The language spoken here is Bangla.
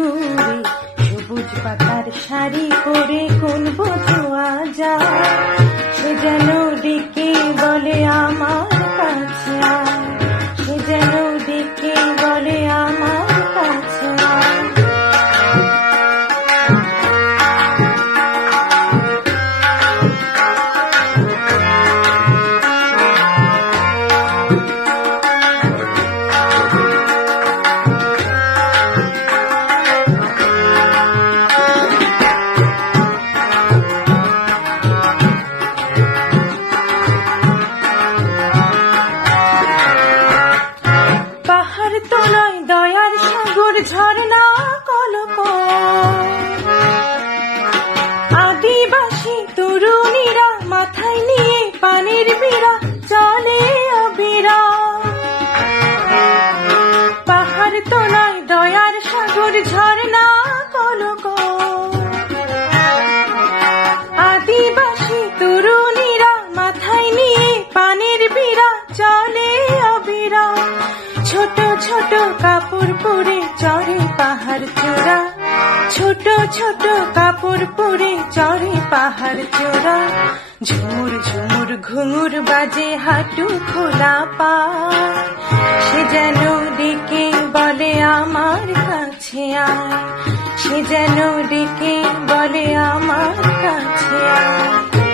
দূরে সবুজ পাতার শাড়ি পরে কোন বধুয়া যায়, সে যেন ডেকে বলে আমার কাছে আয়, সে যেন ডেকে বলে আমার কাছে আয়। দয়ার সাগর ঝর্ণা কলক, আদিবাসী তরুণীরা মাথায় নিয়ে পানির বিড়া চলে অবিরা। পাহাড় তোলায় দয়ার সাগর ঝর্ণা কলক, আদিবাসী তরুণীরা মাথায় নিয়ে পানির বিড়া চলে অবিরা। ছোট ছোট কাপড় পরে চড়ে পাহাড় চূড়া, ছোট ছোট কাপড় পরে চড়ে পাহাড় চূড়া। ঝুমুর ঝুমুর ঘুঙুর বাজে হাঁটু খোলা পায়, সে যেন ডেকে বলে আমার কাছে আয়, সে যেন ডেকে বলে আমার কাছে আয়।